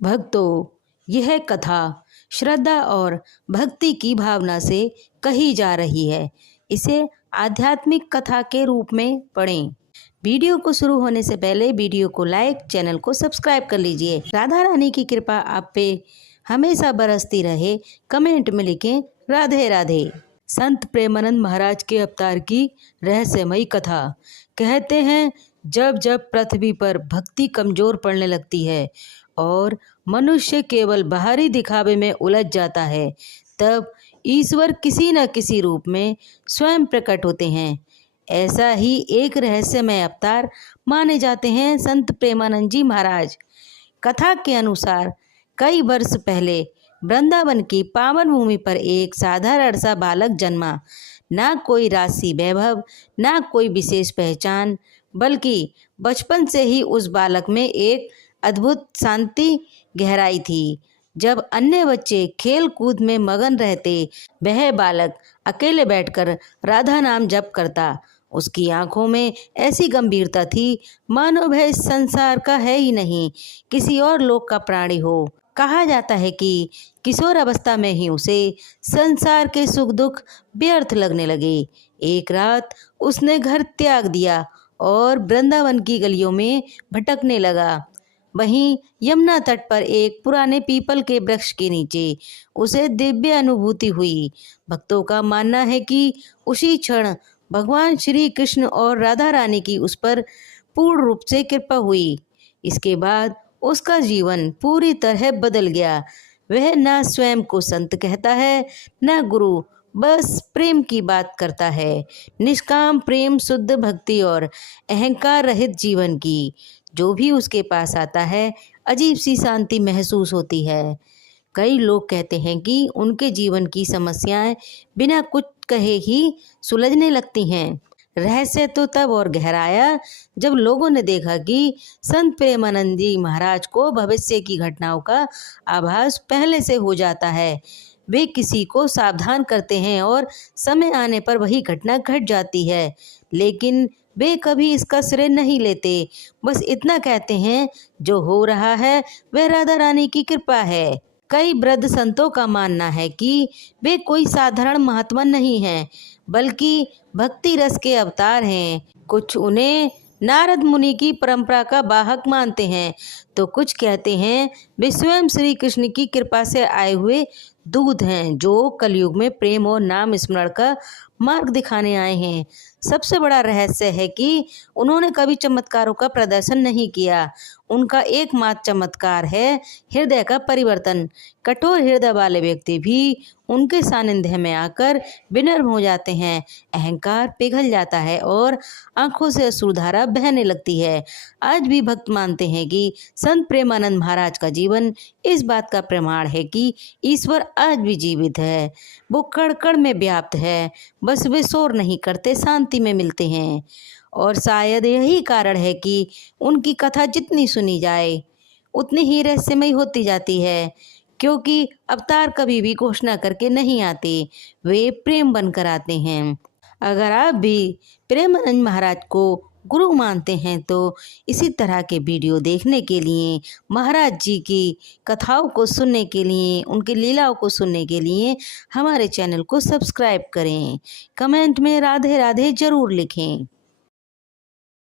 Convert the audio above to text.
भक्तों, यह कथा श्रद्धा और भक्ति की भावना से कही जा रही है। इसे आध्यात्मिक कथा के रूप में पढ़ें। वीडियो को शुरू होने से पहले वीडियो को लाइक, चैनल को सब्सक्राइब कर लीजिए। राधा रानी की कृपा आप पे हमेशा बरसती रहे। कमेंट में लिखें राधे राधे। संत प्रेमानंद महाराज के अवतार की रहस्यमयी कथा। कहते हैं, जब जब पृथ्वी पर भक्ति कमजोर पड़ने लगती है और मनुष्य केवल बाहरी दिखावे में उलझ जाता है, तब ईश्वर किसी न किसी रूप में स्वयं प्रकट होते हैं। ऐसा ही एक रहस्यमय अवतार माने जाते हैं संत प्रेमानंद जी महाराज। कथा के अनुसार कई वर्ष पहले वृंदावन की पावन भूमि पर एक साधारण सा बालक जन्मा। ना कोई राशि वैभव, ना कोई विशेष पहचान, बल्कि बचपन से ही उस बालक में एक अद्भुत शांति गहराई थी। जब अन्य बच्चे खेल कूद में मगन रहते, वह बालक अकेले बैठकर राधा नाम जप करता। उसकी आंखों में ऐसी गंभीरता थी मानो वह इस संसार का है ही नहीं, किसी और लोक का प्राणी हो। कहा जाता है कि किशोर अवस्था में ही उसे संसार के सुख दुख व्यर्थ लगने लगे। एक रात उसने घर त्याग दिया और वृंदावन की गलियों में भटकने लगा। वहीं यमुना तट पर एक पुराने पीपल के वृक्ष के नीचे उसे दिव्य अनुभूति हुई। भक्तों का मानना है कि उसी क्षण भगवान श्री कृष्ण और राधा रानी की उस पर पूर्ण रूप से कृपा हुई। इसके बाद उसका जीवन पूरी तरह बदल गया। वह न स्वयं को संत कहता है, न गुरु, बस प्रेम की बात करता है। निष्काम प्रेम, शुद्ध भक्ति और अहंकार रहित जीवन की जो भी उसके पास आता है, अजीब सी शांति महसूस होती है। कई लोग कहते हैं कि उनके जीवन की समस्याएं बिना कुछ कहे ही सुलझने लगती हैं। रहस्य तो तब और गहराया जब लोगों ने देखा कि संत प्रेमानंद जी महाराज को भविष्य की घटनाओं का आभास पहले से हो जाता है। वे किसी को सावधान करते हैं और समय आने पर वही घटना घट जाती है, लेकिन वे कभी इसका श्रेय नहीं लेते। बस इतना कहते हैं, जो हो रहा है वह राधा रानी की कृपा है। कई वृद्ध संतों का मानना है कि वे कोई साधारण महात्मा नहीं हैं, बल्कि भक्ति रस के अवतार हैं। कुछ उन्हें नारद मुनि की परंपरा का वाहक मानते हैं, तो कुछ कहते हैं वे स्वयं श्री कृष्ण की कृपा से आए हुए दूत हैं, जो कलयुग में प्रेम और नाम स्मरण का मार्ग दिखाने आए हैं। सबसे बड़ा रहस्य है कि उन्होंने कभी चमत्कारों का प्रदर्शन नहीं किया। उनका एकमात्र चमत्कार है हृदय का परिवर्तन। कठोर हृदय वाले व्यक्ति भी उनके सानिध्य में आकर विनम्र हो जाते हैं। अहंकार पिघल जाता है और आंखों से अश्रुधारा बहने लगती है। आज भी भक्त मानते हैं कि संत प्रेमानंद महाराज का जीवन इस बात का प्रमाण है कि ईश्वर आज भी जीवित है। वो कण कण में व्याप्त है, बस वे शोर नहीं करते, शांति में मिलते हैं। और शायद यही कारण है कि उनकी कथा जितनी सुनी जाए उतनी ही रहस्यमयी होती जाती है, क्योंकि अवतार कभी भी घोषणा करके नहीं आते, वे प्रेम बनकर आते हैं। अगर आप भी प्रेमानंद महाराज को गुरु मानते हैं तो इसी तरह के वीडियो देखने के लिए, महाराज जी की कथाओं को सुनने के लिए, उनकी लीलाओं को सुनने के लिए हमारे चैनल को सब्सक्राइब करें। कमेंट में राधे राधे जरूर लिखें।